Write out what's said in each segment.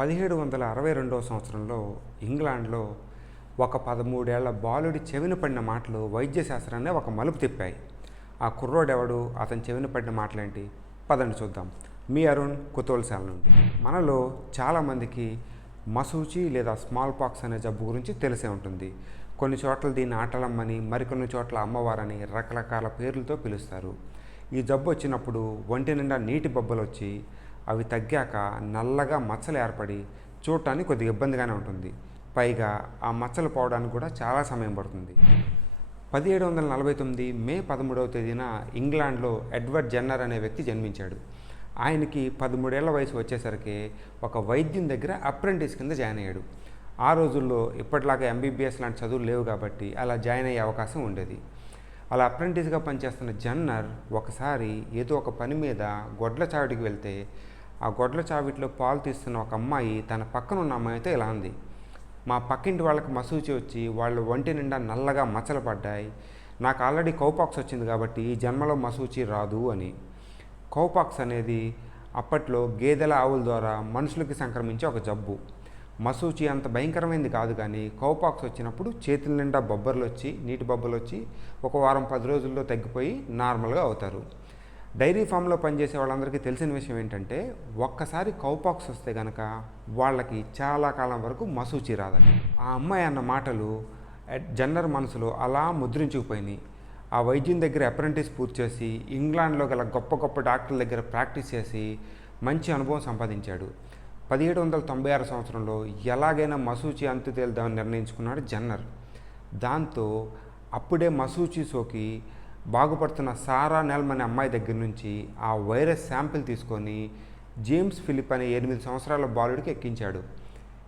పదిహేడు వందల అరవై రెండవ సంవత్సరంలో ఇంగ్లాండ్లో ఒక పదమూడేళ్ళ బాలుడి చెవిన పడిన మాటలు వైద్య శాస్త్రాన్ని ఒక మలుపు తిప్పాయి. ఆ కుర్రోడెవడు? అతని చెవిన పడిన మాటలేంటి? పదండి చూద్దాం. మీ అరుణ్ కుతూహలశాల నుండి. మనలో చాలామందికి మసూచి లేదా స్మాల్ పాక్స్ అనే జబ్బు గురించి తెలిసే ఉంటుంది. కొన్ని చోట్ల దీన్ని ఆటలమ్మని మరికొన్ని చోట్ల అమ్మవారని రకరకాల పేర్లతో పిలుస్తారు. ఈ జబ్బు వచ్చినప్పుడు ఒంటి నిండా నీటి బొబ్బలు వచ్చి అవి తగ్గాక నల్లగా మచ్చలు ఏర్పడి చూడటానికి కొద్దిగా ఇబ్బందిగానే ఉంటుంది. పైగా ఆ మచ్చలు పోవడానికి కూడా చాలా సమయం పడుతుంది. పదిహేడు వందల నలభై తొమ్మిది మే పదమూడవ తేదీన ఇంగ్లాండ్లో ఎడ్వర్డ్ జెన్నర్ అనే వ్యక్తి జన్మించాడు. ఆయనకి పదమూడేళ్ళ వయసు వచ్చేసరికి ఒక వైద్యం దగ్గర అప్రెంటిస్ కింద జాయిన్ అయ్యాడు. ఆ రోజుల్లో ఇప్పటిలాగా ఎంబీబీఎస్ లాంటి చదువులు లేవు కాబట్టి అలా జాయిన్ అయ్యే అవకాశం ఉండేది. అలా అప్రెంటిస్గా పనిచేస్తున్న జన్నర్ ఒకసారి ఏదో ఒక పని మీద గొడ్ల చావిటికి వెళ్తే ఆ గొడ్ల చావిట్లో పాలు తీస్తున్న ఒక అమ్మాయి తన పక్కన ఉన్న అమ్మాయితో ఇలా ఉంది మా పక్కింటి వాళ్ళకి మసూచి వచ్చి వాళ్ళ ఒంటి నిండా నల్లగా మచ్చలు పడ్డాయి. నాకు ఆల్రెడీ కౌపాక్స్ వచ్చింది కాబట్టి ఈ జన్మలో మసూచి రాదు అని. కౌపాక్స్ అనేది అప్పట్లో గేదెల ఆవుల ద్వారా మనుషులకి సంక్రమించే ఒక జబ్బు. మసూచి అంత భయంకరమైనది కాదు కానీ కౌపాక్స్ వచ్చినప్పుడు చేతుల నిండా బొబ్బర్లు వచ్చి నీటి బొబ్బలు వచ్చి ఒక వారం పది రోజుల్లో తగ్గిపోయి నార్మల్గా అవుతారు. డైరీ ఫామ్లో పనిచేసే వాళ్ళందరికీ తెలిసిన విషయం ఏంటంటే ఒక్కసారి కౌపాక్స్ వస్తే కనుక వాళ్ళకి చాలా కాలం వరకు మసూచి రాదని ఆ అమ్మాయి అన్న మాటలు జన్నర్ మనసులో అలా ముద్రించుకుపోయినాయి. ఆ వైద్యం దగ్గర అప్రెంటిస్ పూర్తి చేసి ఇంగ్లాండ్లో గల గొప్ప గొప్ప డాక్టర్ల దగ్గర ప్రాక్టీస్ చేసి మంచి అనుభవం సంపాదించాడు. పదిహేడు వందల తొంభై ఆరు సంవత్సరంలో ఎలాగైనా మసూచి అంతు తేల్దామని నిర్ణయించుకున్నాడు జన్నర్. దాంతో అప్పుడే మసూచి సోకి బాగుపడుతున్న సారా నెల్మ్ అనే అమ్మాయి దగ్గర నుంచి ఆ వైరస్ శాంపిల్ తీసుకొని జేమ్స్ ఫిలిప్ అనే ఎనిమిది సంవత్సరాల బాలుడికి ఎక్కించాడు.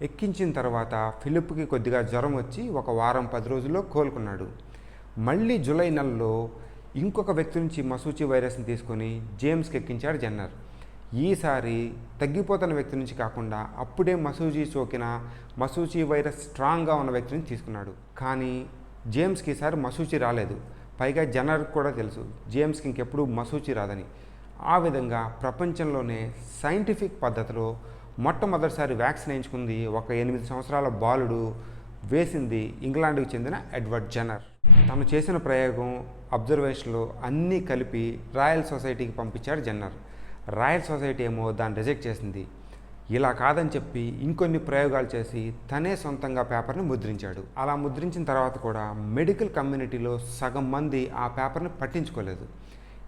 ఎక్కించిన తర్వాత ఫిలిప్కి కొద్దిగా జ్వరం వచ్చి ఒక వారం పది రోజుల్లో కోలుకున్నాడు. మళ్ళీ జూలై నెలలో ఇంకొక వ్యక్తి నుంచి మసూచి వైరస్ని తీసుకొని జేమ్స్కి ఎక్కించాడు జన్నర్. ఈసారి తగ్గిపోతున్న వ్యక్తి నుంచి కాకుండా అప్పుడే మసూచి సోకిన మసూచి వైరస్ స్ట్రాంగ్గా ఉన్న వ్యక్తిని తీసుకున్నాడు. కానీ జేమ్స్కి ఈసారి మసూచి రాలేదు. పైగా జనర్కి కూడా తెలుసు జేమ్స్కి ఇంకెప్పుడు మసూచి రాదని. ఆ విధంగా ప్రపంచంలోనే సైంటిఫిక్ పద్ధతిలో మొట్టమొదటిసారి వ్యాక్సిన్ వేయించుకుంది ఒక ఎనిమిది సంవత్సరాల బాలుడు వేసింది ఇంగ్లాండ్కి చెందిన ఎడ్వర్డ్ జనర్ తను చేసిన ప్రయోగం అబ్జర్వేషన్లో అన్నీ కలిపి రాయల్ సొసైటీకి పంపించాడు జన్నర్. రాయల్ సొసైటీ ఏమో దాన్ని రిజెక్ట్ చేసింది. ఇలా కాదని చెప్పి ఇంకొన్ని ప్రయోగాలు చేసి తనే సొంతంగా పేపర్ని ముద్రించాడు. అలా ముద్రించిన తర్వాత కూడా మెడికల్ కమ్యూనిటీలో సగం మంది ఆ పేపర్ని పట్టించుకోలేదు.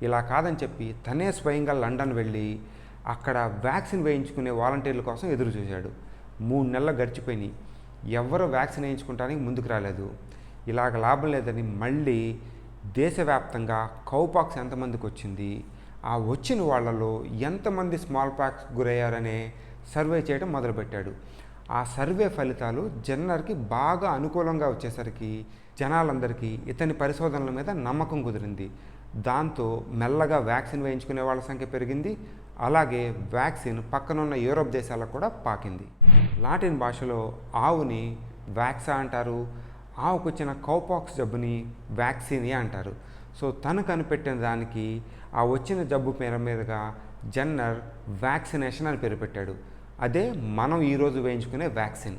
ఇలా కాదని చెప్పి తనే స్వయంగా లండన్ వెళ్ళి అక్కడ వ్యాక్సిన్ వేయించుకునే వాలంటీర్ల కోసం ఎదురు చూశాడు. మూడు నెలలు గడిచిపోయినాయి. ఎవరు వ్యాక్సిన్ వేయించుకుంటానికి ముందుకు రాలేదు. ఇలాగ లాభం లేదని మళ్ళీ దేశవ్యాప్తంగా కౌపాక్స్ ఎంతమందికి వచ్చింది? ఆ వచ్చిన వాళ్ళలో ఎంతమంది స్మాల్ పాక్స్ గురయ్యారనే సర్వే చేయడం మొదలుపెట్టాడు. ఆ సర్వే ఫలితాలు జన్నర్కి బాగా అనుకూలంగా వచ్చేసరికి జనాలందరికీ ఇతని పరిశోధనల మీద నమ్మకం కుదిరింది. దాంతో మెల్లగా వ్యాక్సిన్ వేయించుకునే వాళ్ళ సంఖ్య పెరిగింది. అలాగే వ్యాక్సిన్ పక్కనున్న యూరోప్ దేశాలకు కూడా పాకింది. లాటిన్ భాషలో ఆవుని వ్యాక్సా అంటారు. ఆవుకు వచ్చిన కౌపాక్స్ జబ్బుని వ్యాక్సినియా అంటారు. సో తను కనిపెట్టిన దానికి ఆ వచ్చిన జబ్బు పేరు మీదుగా జన్నర్ వ్యాక్సినేషన్ అని పేరు పెట్టాడు. అదే మనం ఈరోజు వేయించుకునే వ్యాక్సిన్.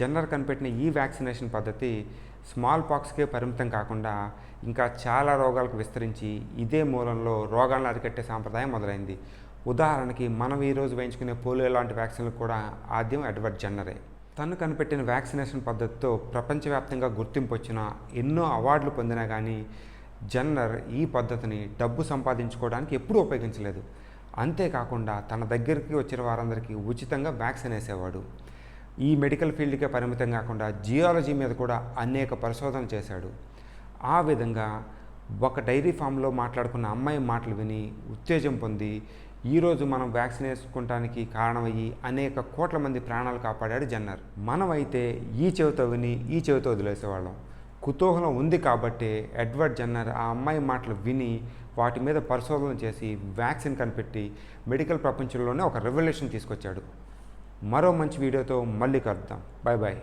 జన్నర్ కనిపెట్టిన ఈ వ్యాక్సినేషన్ పద్ధతి స్మాల్ పాక్స్కే పరిమితం కాకుండా ఇంకా చాలా రోగాలకు విస్తరించి ఇదే మూలంలో రోగాలను అరికట్టే సాంప్రదాయం మొదలైంది. ఉదాహరణకి మనం ఈరోజు వేయించుకునే పోలియో లాంటి వ్యాక్సిన్లు కూడా ఆద్యం ఎడ్వర్డ్ జన్నరే. తను కనిపెట్టిన వ్యాక్సినేషన్ పద్ధతితో ప్రపంచవ్యాప్తంగా గుర్తింపు వచ్చిన ఎన్నో అవార్డులు పొందినా కానీ జన్నర్ ఈ పద్ధతిని డబ్బు సంపాదించుకోవడానికి ఎప్పుడూ ఉపయోగించలేదు. అంతేకాకుండా తన దగ్గరికి వచ్చిన వారందరికీ ఉచితంగా వ్యాక్సిన్ వేసేవాడు. ఈ మెడికల్ ఫీల్డ్కే పరిమితం కాకుండా జియాలజీ మీద కూడా అనేక పరిశోధన చేశాడు. ఆ విధంగా ఒక డైరీ ఫామ్లో మాట్లాడుకున్న అమ్మాయి మాటలు విని ఉత్తేజం పొంది ఈరోజు మనం వ్యాక్సిన్ వేసుకోవటానికి కారణమయ్యి అనేక కోట్ల మంది ప్రాణాలు కాపాడాడు జన్నర్ మనమైతే ఈ చెవితో విని ఈ చెవితో వదిలేసేవాళ్ళం. కుతూహలం ఉంది కాబట్టి ఎడ్వర్డ్ జన్నర్ ఆ అమ్మాయి మాటలు విని వాటి మీద పరిశోధన చేసి వ్యాక్సిన్ కనిపెట్టి మెడికల్ ప్రపంచంలోనే ఒక రెవల్యూషన్ తీసుకొచ్చాడు. మరో మంచి వీడియోతో మళ్ళీ కలుద్దాం. Bye bye